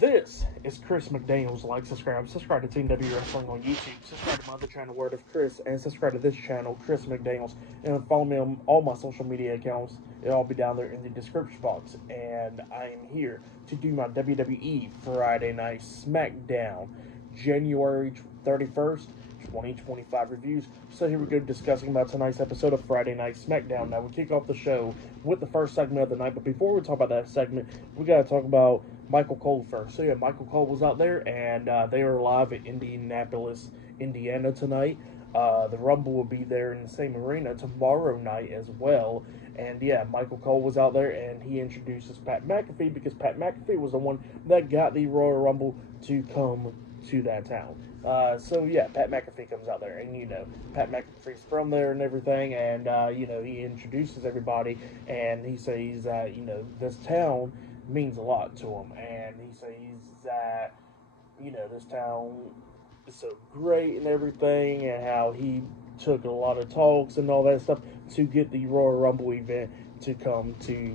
This is Chris McDaniels. Like, subscribe to Team W Wrestling on YouTube. Subscribe to my other channel, Word of Chris, and subscribe to this channel, Chris McDaniels. And follow me on all my social media accounts. It'll all be down there in the description box. And I am here to do my WWE Friday Night SmackDown, January 31st. 2025 reviews. So here we go, discussing about tonight's episode of Friday Night SmackDown. Now we kick off the show with the first segment of the night, but before we talk about that segment, we got to talk about Michael Cole first. So yeah, Michael Cole was out there, and they are live at Indianapolis, Indiana tonight. The Rumble will be there in the same arena tomorrow night as well. And yeah, Michael Cole was out there, and he introduces Pat McAfee, because Pat McAfee was the one that got the Royal Rumble to come to that town. So yeah, Pat McAfee comes out there, and Pat McAfee's from there and everything, and he introduces everybody, and he says that this town means a lot to him, and he says that this town is so great and everything, and how he took a lot of talks and all that stuff to get the Royal Rumble event to come to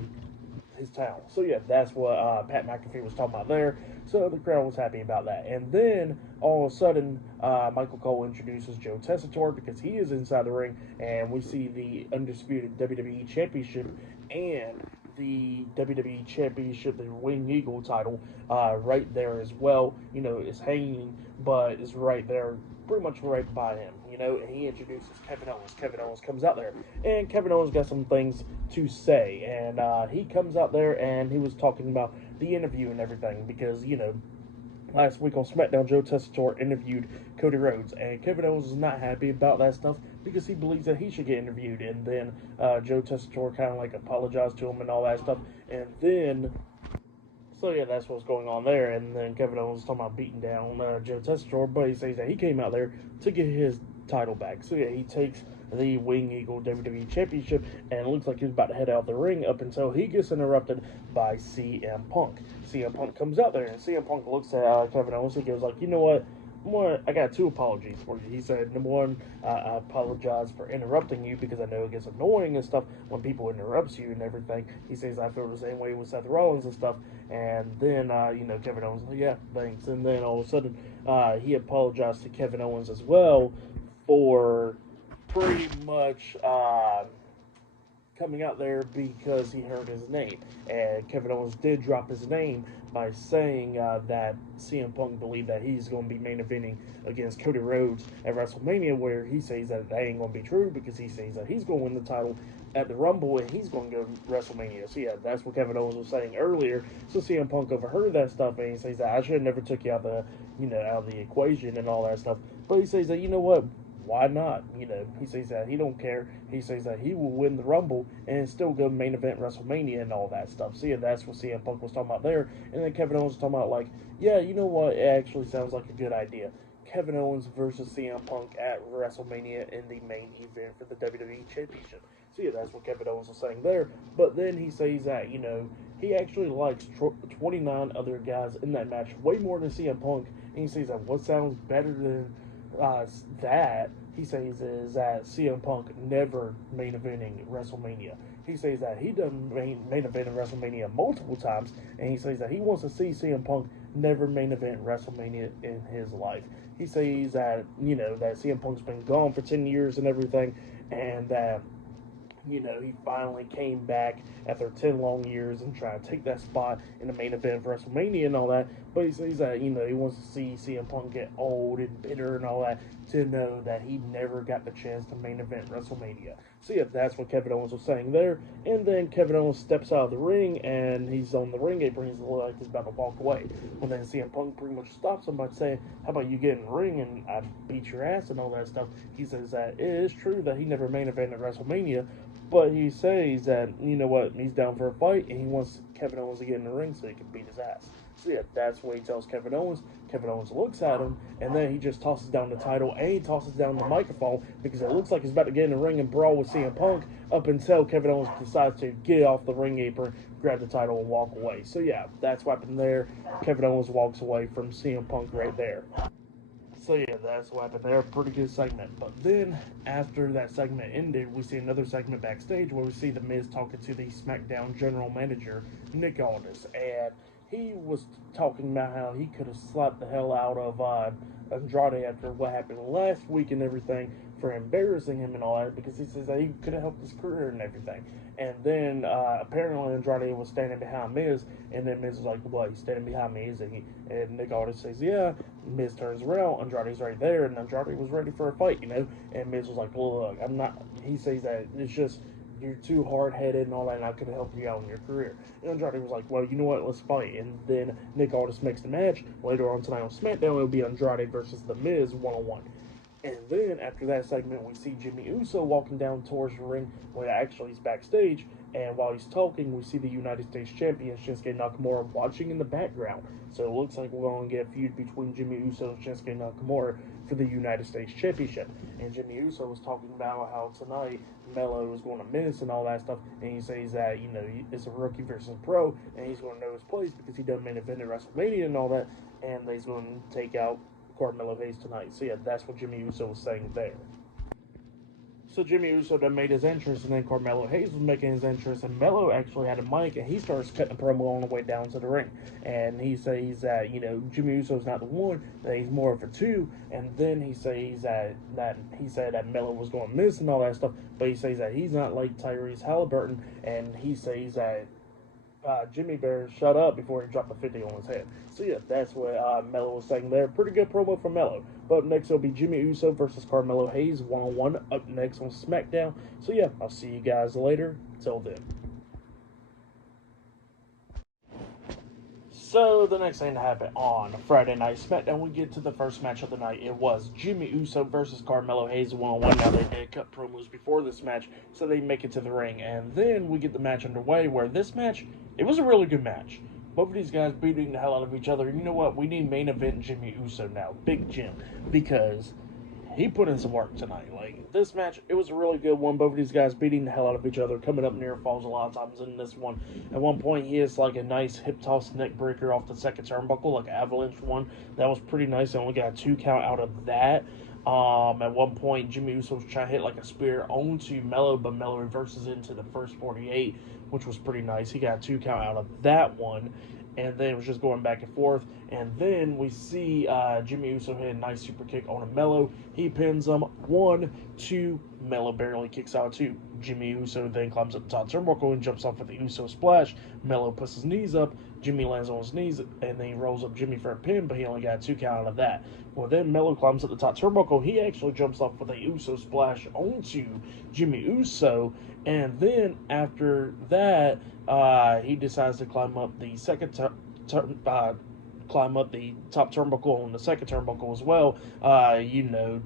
his town. So yeah, that's what Pat McAfee was talking about there. So the crowd was happy about that. And then all of a sudden, Michael Cole introduces Joe Tessitore, because he is inside the ring, and we see the undisputed WWE Championship and the WWE Championship, the Wing Eagle title, right there as well. Is hanging, but is right there, pretty much right by him. And he introduces Kevin Owens. Kevin Owens comes out there, and Kevin Owens got some things to say. And he comes out there, and he was talking about the interview and everything, because, last week on SmackDown, Joe Tessitore interviewed Cody Rhodes, and Kevin Owens is not happy about that stuff, because he believes that he should get interviewed. And then Joe Tessitore kind of like apologized to him and all that stuff. And then, so yeah, that's what's going on there. And then Kevin Owens is talking about beating down Joe Tessitore, but he says that he came out there to get his title back. So yeah, he takes the Wing Eagle WWE Championship, and it looks like he's about to head out the ring, up until he gets interrupted by CM Punk. CM Punk comes out there, and CM Punk looks at Kevin Owens. He goes like, you know what? I got two apologies for you. He said, number one, I apologize for interrupting you, because I know it gets annoying and stuff when people interrupts you and everything. He says, I feel the same way with Seth Rollins and stuff. And then, Kevin Owens, yeah, thanks. And then all of a sudden, he apologized to Kevin Owens as well for pretty much coming out there because he heard his name. And Kevin Owens did drop his name by saying that CM Punk believed that he's going to be main eventing against Cody Rhodes at WrestleMania, where he says that ain't going to be true, because he says that he's going to win the title at the Rumble, and he's going to go to WrestleMania. So yeah, that's what Kevin Owens was saying earlier. So CM Punk overheard that stuff, and he says that I should have never took you out the out of the equation and all that stuff. But he says that, what, why not? He says that he don't care. He says that he will win the Rumble and still go main event WrestleMania and all that stuff. So yeah, that's what CM Punk was talking about there. And then Kevin Owens was talking about like, yeah, you know what? It actually sounds like a good idea. Kevin Owens versus CM Punk at WrestleMania in the main event for the WWE Championship. So yeah, that's what Kevin Owens was saying there. But then he says that, he actually likes 29 other guys in that match way more than CM Punk. And he says that what sounds better than that, he says, is that CM Punk never main eventing WrestleMania. He says that he done main event WrestleMania multiple times, and he says that he wants to see CM Punk never main event WrestleMania in his life. He says that, that CM Punk's been gone for 10 years and everything, and that, he finally came back after 10 long years and tried to take that spot in the main event of WrestleMania and all that. But he says that, he wants to see CM Punk get old and bitter and all that, to know that he never got the chance to main event WrestleMania. So yeah, that's what Kevin Owens was saying there. And then Kevin Owens steps out of the ring, and he's on the ring apron. He's like he's about to walk away. Well, then CM Punk pretty much stops him by saying, how about you get in the ring and I beat your ass and all that stuff. He says that it is true that he never main evented WrestleMania, but he says that, he's down for a fight, and he wants Kevin Owens to get in the ring so he can beat his ass. So yeah, that's what he tells Kevin Owens. Kevin Owens looks at him, and then he just tosses down the title, and he tosses down the microphone, because it looks like he's about to get in the ring and brawl with CM Punk, up until Kevin Owens decides to get off the ring apron, grab the title, and walk away. So yeah, that's what happened there. Kevin Owens walks away from CM Punk right there. So yeah, that's what happened there. Pretty good segment. But then, after that segment ended, we see another segment backstage where we see The Miz talking to the SmackDown general manager, Nick Aldis. And he was talking about how he could have slapped the hell out of Andrade after what happened last week and everything for embarrassing him and all that, because he says that he could have helped his career and everything. And then apparently Andrade was standing behind Miz, and then Miz was like, "What? He's standing behind me, isn't he?" And Nick Aldis says, "Yeah." Miz turns around, Andrade's right there, and Andrade was ready for a fight, And Miz was like, "Look, I'm not." He says that it's just you're too hard headed and all that, and I could help you out in your career. And Andrade was like, "Well, you know what? Let's fight." And then Nick Aldis makes the match. Later on tonight on SmackDown, it'll be Andrade versus The Miz 1-on-1. And then after that segment, we see Jimmy Uso walking down towards the ring. Well, actually, he's backstage. And while he's talking, we see the United States Champion Shinsuke Nakamura watching in the background. So it looks like we're going to get a feud between Jimmy Uso and Shinsuke Nakamura for the United States Championship. And Jimmy Uso was talking about how tonight Melo is going to miss and all that stuff. And he says that, it's a rookie versus pro. And he's going to know his place because he done main event at WrestleMania and all that. And he's going to take out Carmelo Hayes tonight. So yeah, that's what Jimmy Uso was saying there. So Jimmy Uso then made his entrance, and then Carmelo Hayes was making his entrance, and Melo actually had a mic, and he starts cutting a promo on the way down to the ring. And he says that, Jimmy Uso's not the one, that he's more of a two, and then he says that he said that Melo was going to miss and all that stuff, but he says that he's not like Tyrese Halliburton, and he says that Jimmy Bear shut up before he dropped a 50 on his head. So yeah, that's what Melo was saying there. Pretty good promo from Melo. But up next will be Jimmy Uso versus Carmelo Hayes 1-on-1 up next on SmackDown. So yeah, I'll see you guys later. Till then. So the next thing to happen on Friday Night SmackDown, we get to the first match of the night. It was Jimmy Uso versus Carmelo Hayes 1-on-1. Now they did cut promos before this match, so they make it to the ring. And then we get the match underway, where this match, it was a really good match. Both of these guys beating the hell out of each other. And you know what? We need main event Jimmy Uso now. Big Jim. Because he put in some work tonight. Like, this match, it was a really good one. Both of these guys beating the hell out of each other, coming up near falls a lot of times in this one. At one point, he has like a nice hip toss neck breaker off the second turnbuckle, like an avalanche one. That was pretty nice. I only got a 2 count out of that. At one point, Jimmy Uso was trying to hit like a spear onto Melo, but Melo reverses into the first 48, which was pretty nice. He got a 2 count out of that one. And then it was just going back and forth. And then we see Jimmy Uso hit a nice super kick on a Melo. He pins him 1, 2. Melo barely kicks out 2. Jimmy Uso then climbs up the top turnbuckle and jumps off with the Uso splash. Melo puts his knees up. Jimmy lands on his knees, and then he rolls up Jimmy for a pin, but he only got a 2 count out of that. Well, then Melo climbs up the top turnbuckle. He actually jumps off with a Uso splash onto Jimmy Uso. And then after that, he decides to climb up the climb up the top turnbuckle and the second turnbuckle as well,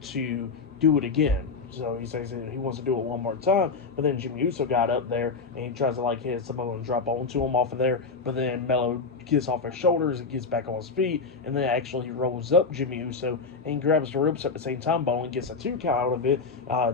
to do it again. So he says that he wants to do it one more time, but then Jimmy Uso got up there and he tries to hit Samoa and drop onto him off of there, but then Melo gets off his shoulders and gets back on his feet, and then actually he rolls up Jimmy Uso and grabs the ropes at the same time, but only gets a 2 count out of it.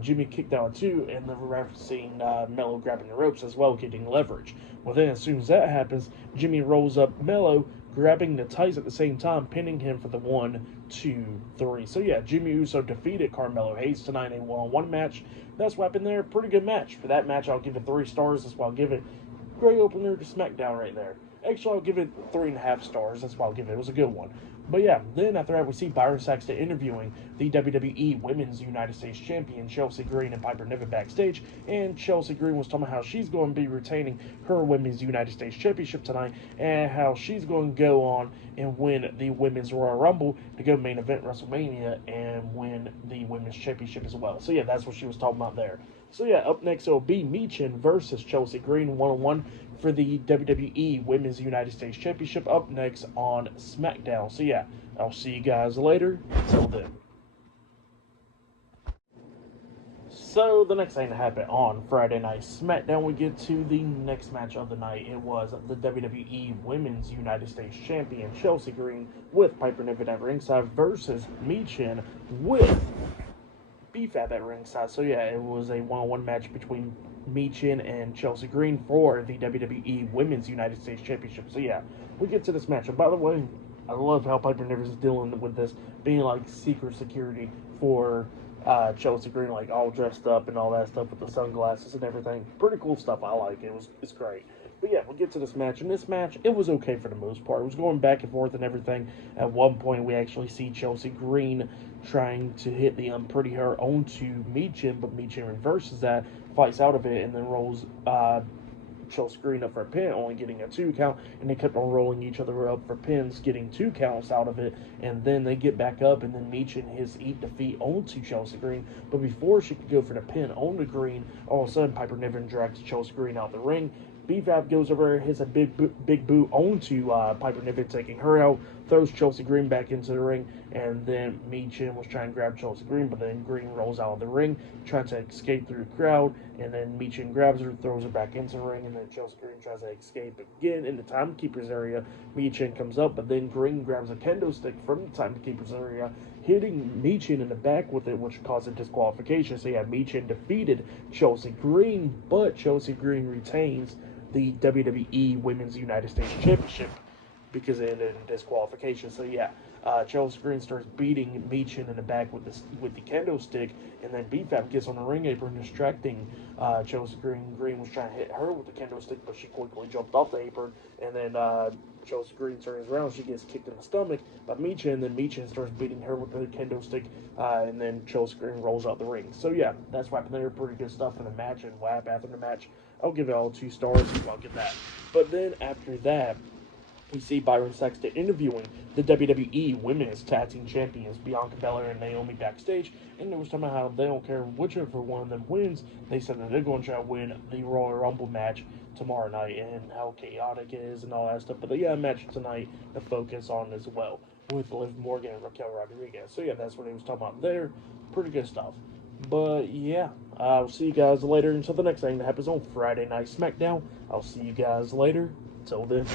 Jimmy kicked out 2, and the ref seen Melo grabbing the ropes as well, getting leverage. Well, then as soon as that happens, Jimmy rolls up Melo, grabbing the tights at the same time, pinning him for the 1, 2, 3. So yeah, Jimmy Uso defeated Carmelo Hayes tonight in a 1-on-1 match. That's what happened there. Pretty good match. For that match, I'll give it 3 stars. That's why I'll give it great opener to SmackDown right there. Actually, I'll give it 3.5 stars. That's why I'll give it. It was a good one. But yeah, then after that, we see Byron Saxton interviewing the WWE Women's United States Champion, Chelsea Green, and Piper Niven backstage. And Chelsea Green was talking about how she's going to be retaining her Women's United States Championship tonight, and how she's going to go on and win the Women's Royal Rumble to go main event WrestleMania and win the Women's Championship as well. So yeah, that's what she was talking about there. So yeah, up next it'll be Michin versus Chelsea Green 1-on-1 for the WWE Women's United States Championship up next on SmackDown. So yeah, I'll see you guys later. Until then. So the next thing to happen on Friday Night SmackDown, we get to the next match of the night. It was the WWE Women's United States Champion Chelsea Green with Piper Niven at ringside versus Michin with BFAB at ringside. So yeah, it was a 1-on-1 match between Michin and Chelsea Green for the WWE Women's United States Championship. So yeah, we get to this match. And by the way, I love how Piper Niven is dealing with this, being like secret security for Chelsea Green, all dressed up and all that stuff with the sunglasses and everything. Pretty cool stuff. I like it. It's great. But yeah, we'll get to this match. And this match, it was okay for the most part. It was going back and forth and everything. At one point, we actually see Chelsea Green trying to hit the Unpretty Her onto Michin, but Michin reverses that, fights out of it, and then rolls Chelsea Green up for a pin, only getting a 2 count, and they kept on rolling each other up for pins, getting 2 counts out of it, and then they get back up, and then Michin his eat defeat onto Chelsea Green, but before she could go for the pin on the Green, all of a sudden Piper Niven drags Chelsea Green out the ring. BFAB goes over, hits a big boot onto Piper Niven, taking her out, throws Chelsea Green back into the ring, and then Michin was trying to grab Chelsea Green, but then Green rolls out of the ring, trying to escape through the crowd, and then Michin grabs her, throws her back into the ring, and then Chelsea Green tries to escape again in the timekeeper's area. Michin comes up, but then Green grabs a kendo stick from the timekeeper's area, hitting Michin in the back with it, which caused a disqualification. So yeah, Michin defeated Chelsea Green, but Chelsea Green retains the WWE Women's United States Championship because it ended in disqualification. So yeah, Chelsea Green starts beating Michin in the back with the kendo stick, and then BFAB gets on the ring apron, distracting Chelsea Green. Green was trying to hit her with the kendo stick, but she quickly jumped off the apron, and then Chelsea Green turns around, she gets kicked in the stomach by Michin, and then Michin starts beating her with the kendo stick, and then Chelsea Green rolls out the ring. So yeah, that's what happened there. Pretty good stuff in the match, and what happened after the match, I'll give it all 2 stars, I'll give that. But then after that, we see Byron Saxton interviewing the WWE Women's Tag Team Champions, Bianca Belair and Naomi, backstage, and they was talking about how they don't care whichever one of them wins. They said that they're going to try to win the Royal Rumble match tomorrow night, and how chaotic it is and all that stuff. But they got a match tonight to focus on as well with Liv Morgan and Raquel Rodriguez. So yeah, that's what he was talking about there. Pretty good stuff. But yeah, I'll see you guys later until the next thing that happens on Friday Night SmackDown. I'll see you guys later. Till then.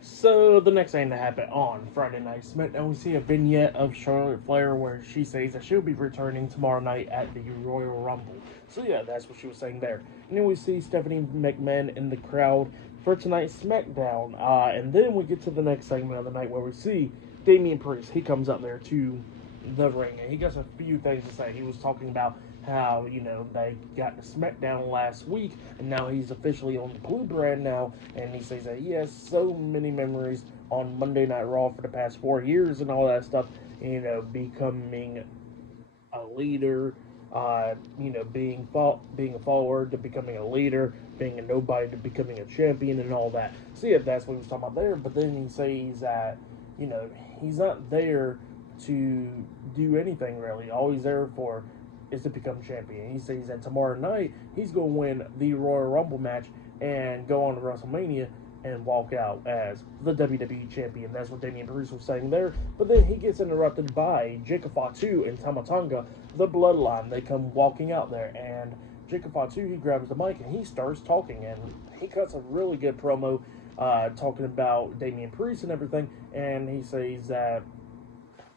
So the next thing that happened on Friday Night SmackDown, we see a vignette of Charlotte Flair where she says that she'll be returning tomorrow night at the Royal Rumble. So yeah, that's what she was saying there. And then we see Stephanie McMahon in the crowd for tonight's SmackDown. And then we get to the next segment of the night where we see Damian Priest. He comes up there to the ring, and he got a few things to say. He was talking about how, they got to SmackDown last week, and now he's officially on the Blue brand now, and he says that he has so many memories on Monday Night Raw for the past 4 years and all that stuff, becoming a leader, being a follower to becoming a leader, being a nobody to becoming a champion and all that. So yeah, that's what he was talking about there, but then he says that, he's not there to do anything really. All he's there for is to become champion. He says that tomorrow night he's going to win the Royal Rumble match and go on to WrestleMania and walk out as the WWE champion. That's what Damian Priest was saying there. But then he gets interrupted by Jacob Fatu and Tama Tonga, the Bloodline. They come walking out there, and Jacob Fatu, he grabs the mic and he starts talking, and he cuts a really good promo talking about Damian Priest and everything, and he says that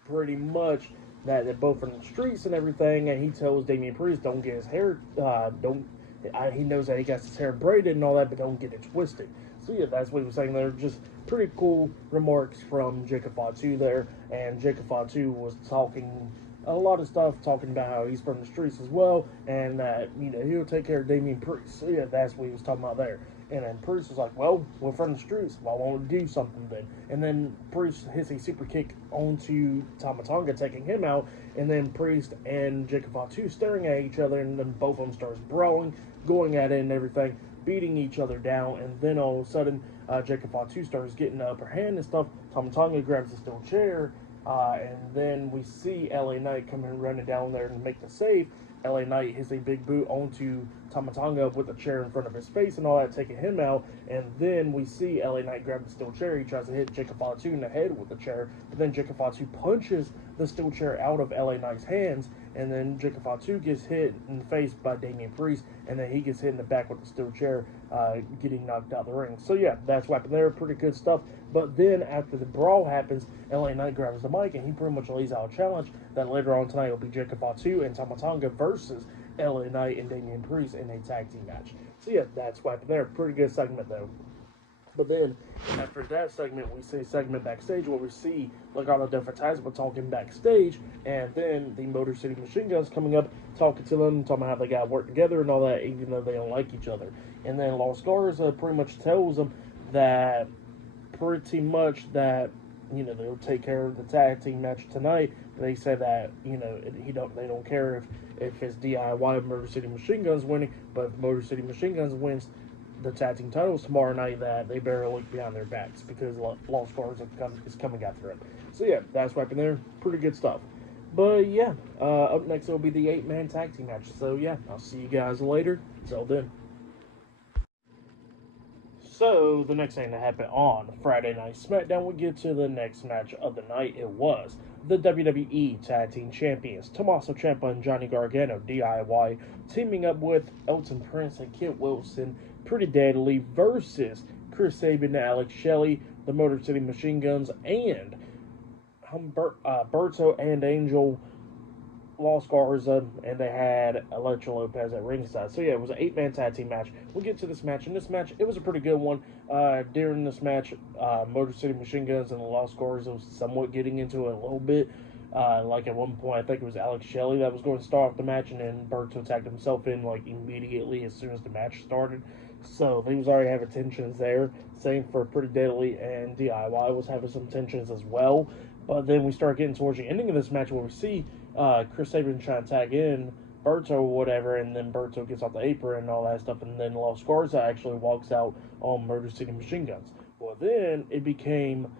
pretty much that they're both from the streets and everything, and he tells Damian Priest don't get his hair, he knows that he got his hair braided and all that, but don't get it twisted. So yeah, that's what he was saying there. Just pretty cool remarks from Jacob Fatu there, and Jacob Fatu was talking a lot of stuff, talking about how he's from the streets as well, and that, he'll take care of Damian Priest. So yeah, that's what he was talking about there. And then Priest was like, well, we're from the streets. Why won't we do something then? And then Priest hits a super kick onto Tama Tonga, taking him out. And then Priest and Jacob Fatu staring at each other. And then both of them starts brawling, going at it and everything, beating each other down. And then all of a sudden, Jacob Fatu starts getting the upper hand and stuff. Tama Tonga grabs the steel chair. And then we see LA Knight come in running down there and make the save. LA Knight hits a big boot onto Tama Tonga with a chair in front of his face and all that, taking him out. And then we see LA Knight grab the steel chair. He tries to hit Jacob Fatu in the head with the chair, but then Jacob Fatu punches the steel chair out of LA Knight's hands, and then Jacob Fatu gets hit in the face by Damian Priest, and then he gets hit in the back with the steel chair, getting knocked out of the ring. So yeah, that's what happened there. Pretty good stuff. But then after the brawl happens, LA Knight grabs the mic and he pretty much lays out a challenge that later on tonight will be Jacob Fatu and Tama Tonga versus LA Knight and Damian Priest in a tag team match. So yeah, that's what happened there. Pretty good segment though. But then after that segment, we see a segment backstage where we see Legado del Fantasma talking backstage, and then the Motor City Machine Guns coming up, talking to them, talking about how they got to work together and all that, even though they don't like each other. And then Los Garza pretty much tells them that they'll take care of the tag team match tonight. They say that they don't care if it's DIY Motor City Machine Guns winning, but if Motor City Machine Guns wins the tag team titles tomorrow night, that they better look behind their backs because Lost Stars is coming after them. So yeah, that's right in there. Pretty good stuff. But yeah, up next will be the 8-man tag team match. So yeah, I'll see you guys later. Till then. So, the next thing that happened on Friday Night SmackDown, we get to the next match of the night. It was the WWE Tag Team Champions, Tommaso Ciampa and Johnny Gargano, DIY, teaming up with Elton Prince and Kit Wilson, Pretty Deadly, versus Chris Sabin and Alex Shelley, the Motor City Machine Guns, and Humberto and Angel, Los Garza, and they had Electra Lopez at ringside. So yeah, it was an 8-man tag team match. We'll get to this match. In this match, it was a pretty good one. During this match, Motor City Machine Guns and the Los Garza was somewhat getting into it a little bit. Like at one point, I think it was Alex Shelley that was going to start off the match, and then Berto tagged himself in like immediately as soon as the match started. So they was already having tensions there. Same for Pretty Deadly, and DIY was having some tensions as well. But then we start getting towards the ending of this match where we see Chris Sabin trying to tag in Berto or whatever, and then Berto gets off the apron and all that stuff, and then Los Garza actually walks out on Motor City Machine Guns. Well, then it became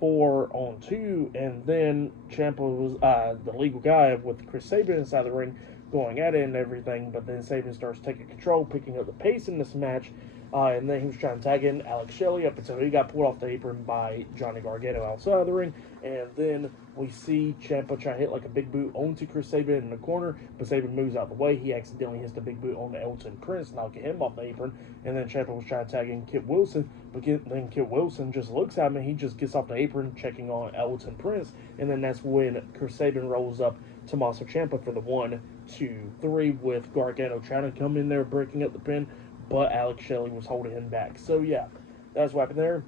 4-on-2, and then Ciampa was the legal guy with Chris Sabin inside the ring going at it and everything, but then Sabin starts taking control, picking up the pace in this match, and then he was trying to tag in Alex Shelley up until he got pulled off the apron by Johnny Gargano outside of the ring, and then we see Ciampa try to hit like a big boot onto Chris Sabin in the corner, but Sabin moves out of the way. He accidentally hits the big boot on the Elton Prince, knocking him off the apron, and then Ciampa was trying to tag in Kit Wilson, but then Kit Wilson just looks at him and he just gets off the apron, checking on Elton Prince, and then that's when Chris Sabin rolls up Tommaso Ciampa for the 1, 2, 3 with Gargano trying to come in there, breaking up the pin, but Alex Shelley was holding him back. So yeah, that's what happened there.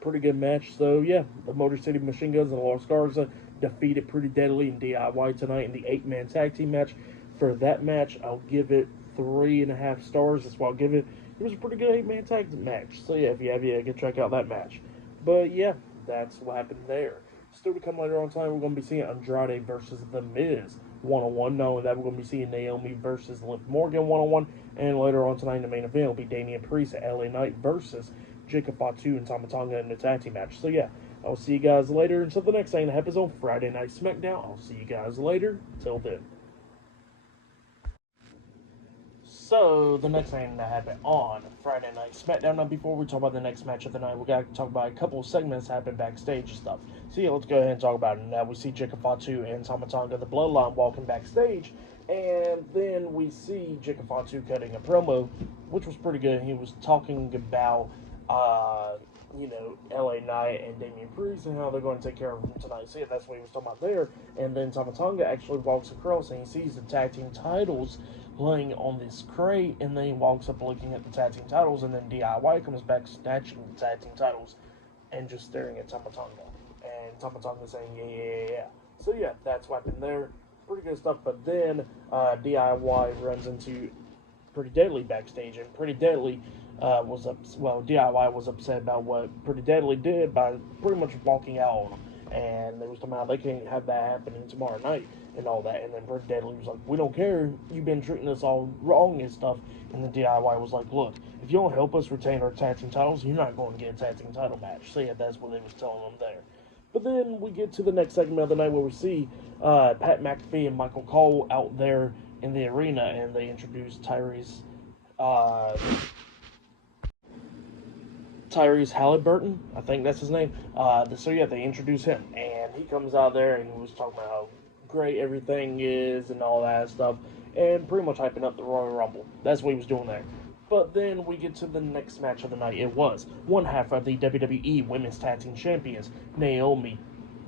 Pretty good match. So yeah, the Motor City Machine Guns and Los Garza defeated Pretty Deadly and DIY tonight in the 8-man tag team match. For that match, I'll give it 3.5 stars. That's what I'll give it. It was a pretty good 8-man tag team match. So yeah, if you have you can check out that match. But yeah, that's what happened there. Still to come later on tonight, we're going to be seeing Andrade versus The Miz 1-on-1. Not only that, we're going to be seeing Naomi versus Liv Morgan 1-on-1. And later on tonight in the main event will be Damian Priest and LA Knight versus Jacob Fatu and Tama Tonga in the tag team match. So yeah, I'll see you guys later. Until the next thing that happens on Friday Night SmackDown, I'll see you guys later. Till then. So, the next thing that happened on Friday Night SmackDown. Now, before we talk about the next match of the night, we got to talk about a couple of segments that happened backstage and stuff. So, yeah, let's go ahead and talk about it. Now, we see Jacob Fatu and Tama Tonga, the Bloodline, walking backstage. And then we see Jacob Fatu cutting a promo, which was pretty good. He was talking about, LA Knight and Damian Priest and how they're going to take care of him tonight. So, yeah, that's what he was talking about there. And then Tama Tonga actually walks across and he sees the tag team titles laying on this crate, and then he walks up looking at the tag team titles, and then DIY comes back snatching the tag team titles and just staring at Tama Tonga. And Tama Tonga saying, yeah. So, yeah, that's what happened there. Pretty good stuff. But then DIY runs into Pretty Deadly backstage, and Pretty Deadly DIY was upset about what Pretty Deadly did by pretty much walking out on him. And they was talking about they can't have that happening tomorrow night and all that. And then Pretty Deadly was like, we don't care. You've been treating us all wrong and stuff. And then DIY was like, look, if you don't help us retain our tag team titles, you're not going to get a tag team title match. So yeah, that's what they was telling them there. But then we get to the next segment of the night where we see Pat McAfee and Michael Cole out there in the arena, and they introduce Tyrese Halliburton, I think that's his name. So yeah, they introduce him, and he comes out there and he was talking about how great everything is and all that stuff, and pretty much hyping up the Royal Rumble. That's what he was doing there. But then we get to the next match of the night. It was one half of the WWE Women's Tag Team Champions, Naomi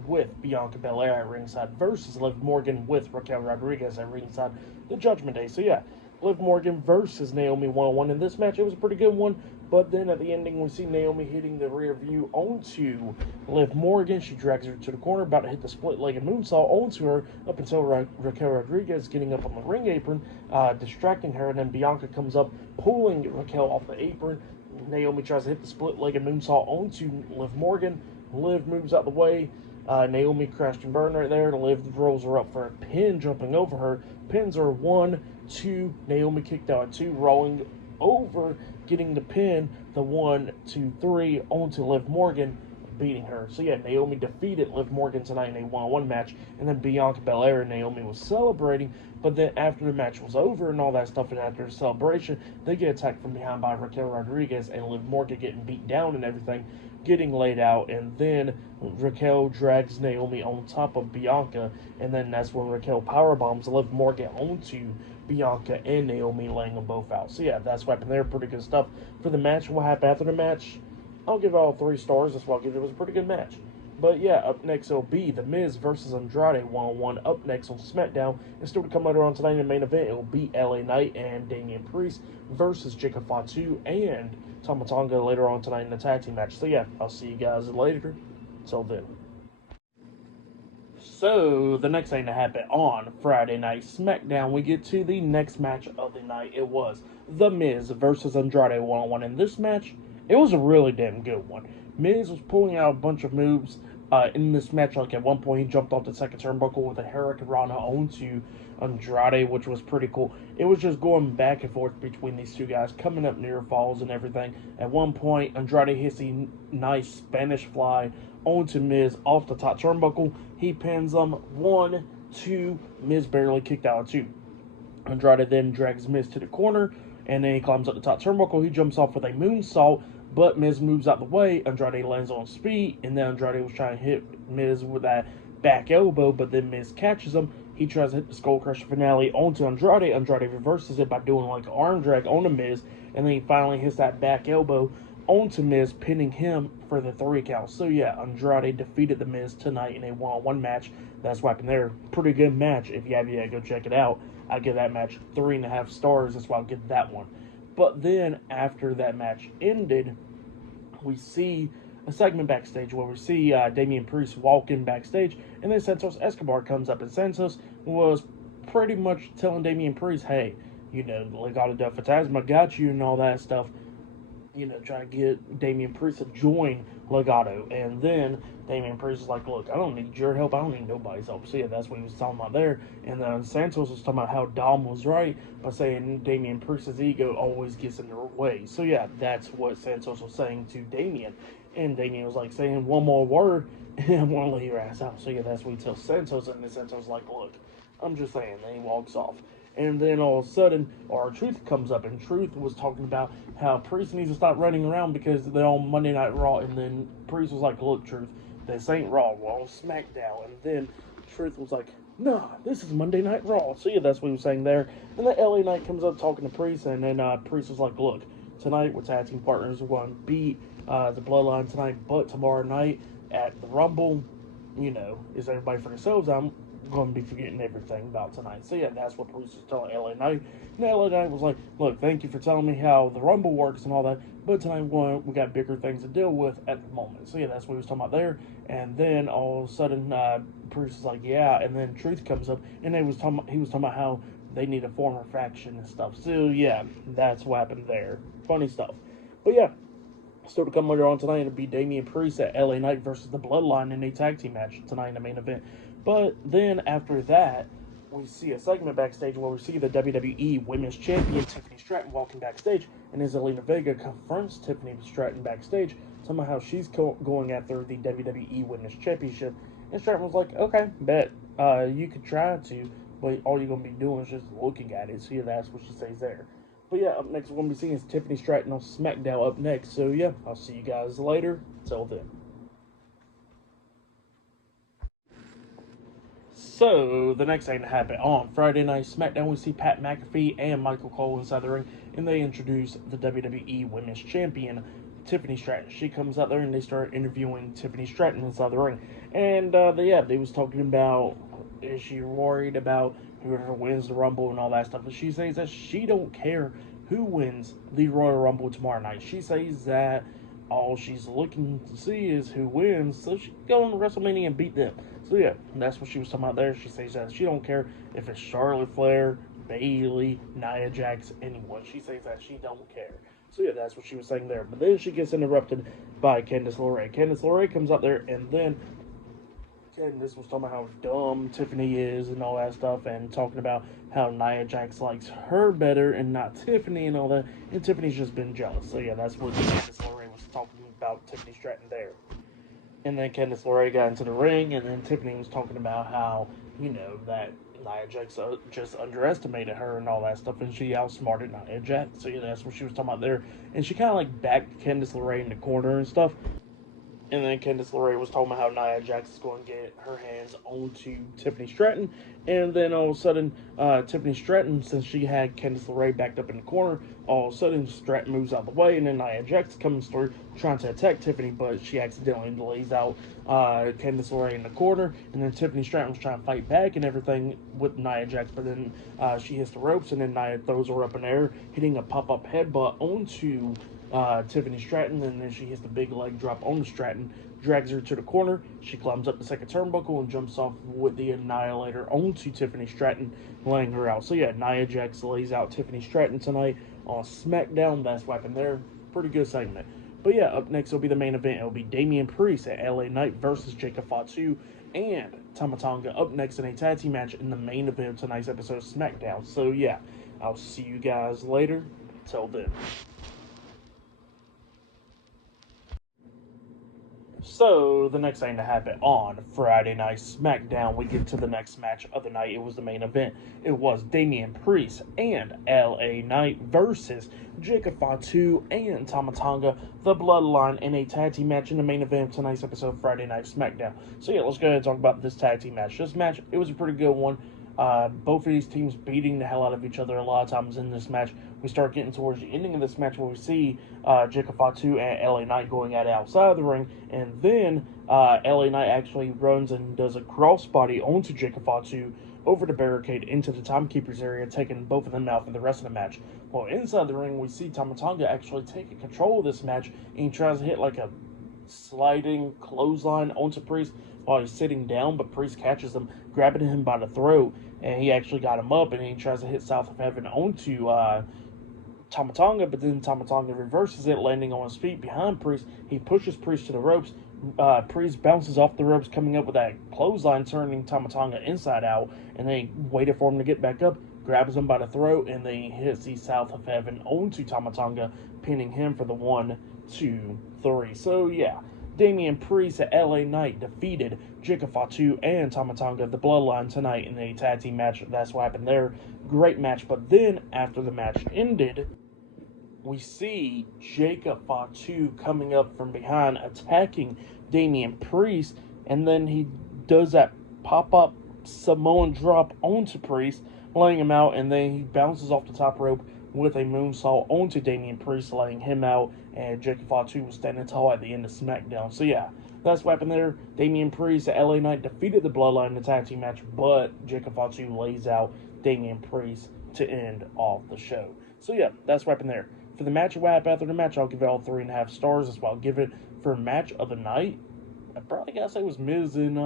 with Bianca Belair at ringside versus Liv Morgan with Raquel Rodriguez at ringside, the Judgment Day. So yeah, Liv Morgan versus Naomi 1-on-1 in this match. It was a pretty good one. But then at the ending, we see Naomi hitting the rear view onto Liv Morgan. She drags her to the corner, about to hit the split-legged moonsault onto her, up until Raquel Rodriguez getting up on the ring apron, distracting her, and then Bianca comes up, pulling Raquel off the apron. Naomi tries to hit the split-legged moonsault onto Liv Morgan. Liv moves out the way. Naomi crashed and burned right there. Liv rolls her up for a pin, jumping over her. Pins are 1, 2. Naomi kicked out at 2, rolling over, getting the pin, the 1, 2, 3 onto Liv Morgan, beating her. So yeah, Naomi defeated Liv Morgan tonight in a one-on-one match, and then Bianca Belair and Naomi was celebrating. But then after the match was over and all that stuff, and after the celebration, they get attacked from behind by Raquel Rodriguez and Liv Morgan getting beat down and everything, getting laid out, and then Raquel drags Naomi on top of Bianca, and then that's when Raquel powerbombs Liv Morgan onto Bianca and Naomi, laying them both out. So yeah, that's what happened there. Pretty good stuff for the match. What happened after the match? I'll give it all 3 stars. That's why I'll give it. It was a pretty good match. But yeah, up next it'll be The Miz versus Andrade one-on-one. Up next on SmackDown. And still to come later on tonight in the main event, it'll be LA Knight and Damian Priest versus Jacob Fatu and Tama Tonga later on tonight in the tag team match. So yeah, I'll see you guys later. Till then. So, the next thing to happen on Friday Night SmackDown, we get to the next match of the night. It was The Miz versus Andrade one-on-one. In this match, it was a really damn good one. Miz was pulling out a bunch of moves in this match. Like at one point, he jumped off the second turnbuckle with a Hurricane Rana onto Andrade, which was pretty cool. It was just going back and forth between these two guys, coming up near falls and everything. At one point, Andrade hits a nice Spanish fly onto Miz off the top turnbuckle. He pins him 1, 2. Miz barely kicked out at 2. Andrade then drags Miz to the corner, and then he climbs up the top turnbuckle. He jumps off with a moonsault, but Miz moves out the way. Andrade lands on his feet, and then Andrade was trying to hit Miz with that back elbow, but then Miz catches him. He tries to hit the Skull Crusher finale onto Andrade. Andrade reverses it by doing like an arm drag on the Miz, and then he finally hits that back elbow onto Miz, pinning him for the 3 count. So yeah, Andrade defeated the Miz tonight in a one-on-one match. That's what happened there. Pretty good match. If you have yet, go check it out. I give that match 3.5 stars. That's why I'll give that one. But then after that match ended, we see a segment backstage where we see Damian Priest walk in backstage, and then Santos Escobar comes up, and Santos was pretty much telling Damian Priest, hey, you know, Legado del Fantasma got you and all that stuff. You know, try to get Damian Priest to join Legado. And then Damian Priest is like, look, I don't need your help. I don't need nobody's help. So yeah, that's what he was talking about there. And then Santos was talking about how Dom was right by saying Damian Priest's ego always gets in the way. So yeah, that's what Santos was saying to Damian. And Damian was like, saying one more word, and I'm going to lay your ass out. So yeah, that's what he tells Santos. And then Santos was like, look, I'm just saying. Then he walks off. And then all of a sudden, R-Truth comes up, and Truth was talking about how Priest needs to stop running around because they're on Monday Night Raw. And then Priest was like, look, Truth, this ain't Raw, we're on SmackDown. And then Truth was like, nah, this is Monday Night Raw. So yeah, that's what he was saying there. And then LA Knight comes up talking to Priest, and then Priest was like, look, tonight we're tag team partners. We're going to beat the Bloodline tonight, but tomorrow night at the Rumble, you know, is everybody for themselves? I'm going to be forgetting everything about tonight. So yeah, that's what Priest was telling LA Knight. And LA Knight was like, look, thank you for telling me how the Rumble works and all that, but tonight we got bigger things to deal with at the moment. So yeah, that's what he was talking about there. And then all of a sudden, Priest is like, yeah, and then Truth comes up, and he was talking about how they need to form a faction and stuff. So yeah, that's what happened there. Funny stuff. But yeah, still to come later on tonight, it'll be Damian Priest at LA Knight versus the Bloodline in a tag team match tonight in the main event. But then after that, we see a segment backstage where we see the WWE Women's Champion Tiffany Stratton walking backstage, and as Zelina Vega confronts Tiffany Stratton backstage, talking about how she's going after the WWE Women's Championship. And Stratton was like, okay, bet, you could try to, but all you're going to be doing is just looking at it. So yeah, that's what she says there. But yeah, up next, we're going to be seeing is Tiffany Stratton on SmackDown up next. So yeah, I'll see you guys later. Till then. So, the next thing to happen on Friday Night SmackDown, we see Pat McAfee and Michael Cole inside the ring, and they introduce the WWE Women's Champion, Tiffany Stratton. She comes out there, and they start interviewing Tiffany Stratton inside the ring. And, they was talking about, is she worried about whoever wins the Rumble and all that stuff? And she says that she don't care who wins the Royal Rumble tomorrow night. She says that all she's looking to see is who wins, so she can go on to WrestleMania and beat them. So yeah, that's what she was talking about there. She says that she don't care if it's Charlotte Flair, Bayley, Nia Jax, anyone. She says that she don't care. So yeah, that's what she was saying there. But then she gets interrupted by Candice LeRae. Candice LeRae comes out there, and then Candice was talking about how dumb Tiffany is and all that stuff, and talking about how Nia Jax likes her better and not Tiffany and all that. And Tiffany's just been jealous. So yeah, that's what Candice LeRae was talking about Tiffany Stratton there. And then Candice LeRae got into the ring, and then Tiffany was talking about how, that Nia Jax just underestimated her and all that stuff, and she outsmarted Nia Jax. So yeah, that's what she was talking about there. And she kind of like backed Candice LeRae in the corner and stuff. And then Candice LeRae was talking about how Nia Jax is going to get her hands onto Tiffany Stratton. And then all of a sudden, Tiffany Stratton, since she had Candice LeRae backed up in the corner, all of a sudden Stratton moves out of the way. And then Nia Jax comes through trying to attack Tiffany, but she accidentally lays out Candice LeRae in the corner. And then Tiffany Stratton was trying to fight back and everything with Nia Jax. But then she hits the ropes, and then Nia throws her up in the air, hitting a pop-up headbutt onto Tiffany Stratton, and then she hits the big leg drop on Stratton, drags her to the corner. She climbs up the second turnbuckle and jumps off with the Annihilator onto Tiffany Stratton, laying her out. So yeah, Nia Jax lays out Tiffany Stratton tonight on SmackDown. That's what happened there. Pretty good segment. But yeah, up next will be the main event. It'll be Damian Priest at LA Knight versus Jacob Fatu and Tama Tonga up next in a tag team match in the main event of tonight's episode of SmackDown. So yeah, I'll see you guys later. Till then. So, the next thing to happen on Friday Night SmackDown, we get to the next match of the night. It was the main event. It was Damian Priest and LA Knight versus Jacob Fatu and Tama Tonga, the Bloodline, in a tag team match in the main event of tonight's episode of Friday Night SmackDown. So yeah, let's go ahead and talk about this tag team match. This match, it was a pretty good one. Both of these teams beating the hell out of each other a lot of times in this match. We start getting towards the ending of this match where we see Jacob Fatu and LA Knight going at it outside of the ring, and then LA Knight actually runs and does a crossbody onto Jacob Fatu over the barricade into the timekeeper's area, taking both of them out for the rest of the match. Well, inside the ring, we see Tama Tonga actually taking control of this match, and he tries to hit like a sliding clothesline onto Priest while he's sitting down, but Priest catches him, grabbing him by the throat, and he actually got him up, and he tries to hit South of Heaven onto Tama Tonga, but then Tama Tonga reverses it, landing on his feet behind Priest. He pushes Priest to the ropes. Priest bounces off the ropes, coming up with that clothesline, turning Tama Tonga inside out, and then he waited for him to get back up, grabs him by the throat, and then he hits the South of Heaven onto Tama Tonga, pinning him for the 1, 2, 3. So yeah, Damian Priest at LA Knight defeated Jacob Fatu and Tama Tonga, the Bloodline, tonight in a tag team match. That's what happened there. Great match. But then, after the match ended, we see Jacob Fatu coming up from behind, attacking Damian Priest, and then he does that pop-up Samoan drop onto Priest, laying him out, and then he bounces off the top rope with a moonsault onto Damian Priest, laying him out, and Jacob Fatu was standing tall at the end of SmackDown. So yeah, that's what happened there. Damian Priest at LA Knight defeated the Bloodline in the tag team match, but Jacob Fatu lays out Damian Priest to end off the show. So yeah, that's what happened there. For the match, what happened after the match, I'll give it all 3.5 stars. That's what I'll give it. For match of the night, I probably gotta say it was Miz and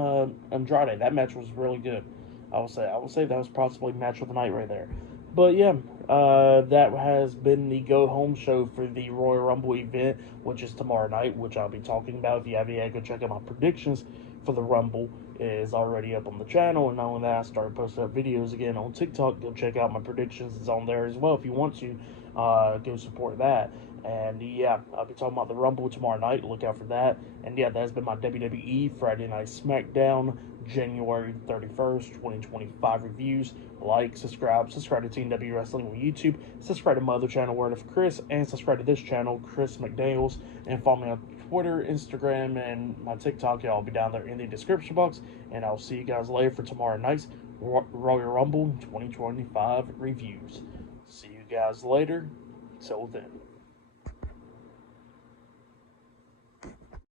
Andrade. That match was really good. I would say that was possibly match of the night right there. But yeah, that has been the go home show for the Royal Rumble event, which is tomorrow night, which I'll be talking about. If you have any, go check out my predictions for the Rumble. It is already up on the channel, and not only that, I started posting up videos again on TikTok. Go check out my predictions. It's on there as well if you want to. Go support that. And yeah, I'll be talking about the Rumble tomorrow night. Look out for that. And yeah, that's been my WWE Friday Night SmackDown January 31st, 2025 reviews. Like, subscribe to Team W Wrestling on YouTube. Subscribe to my other channel, Word of Chris, and subscribe to this channel, Chris McDaniels. And follow me on Twitter, Instagram, and my TikTok. I'll be down there in the description box. And I'll see you guys later for tomorrow night's Royal Rumble 2025 reviews. See you guys later. Till then.